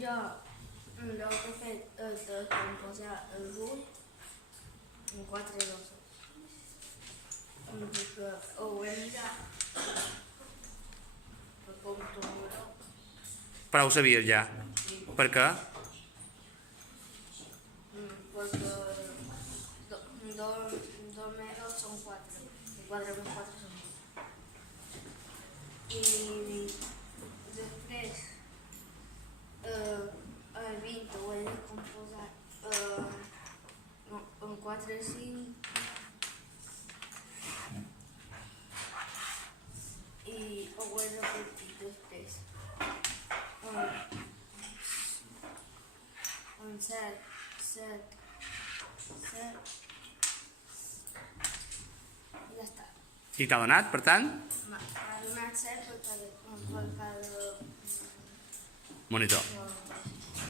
Jo el que he fet de composar el rull en 4 dosos. Perquè ho he mirat per comptar-ho. Però ho sabies ja. Per què? Perquè dos mesos són 4 i 4 més 4 són 8. I després el 20 ho he de composar en 4 i 5 i ho he repetit després en 7, 7, 7 i ja està. I t'ha donat, per tant? M'ha donat 7 per cada Monitor.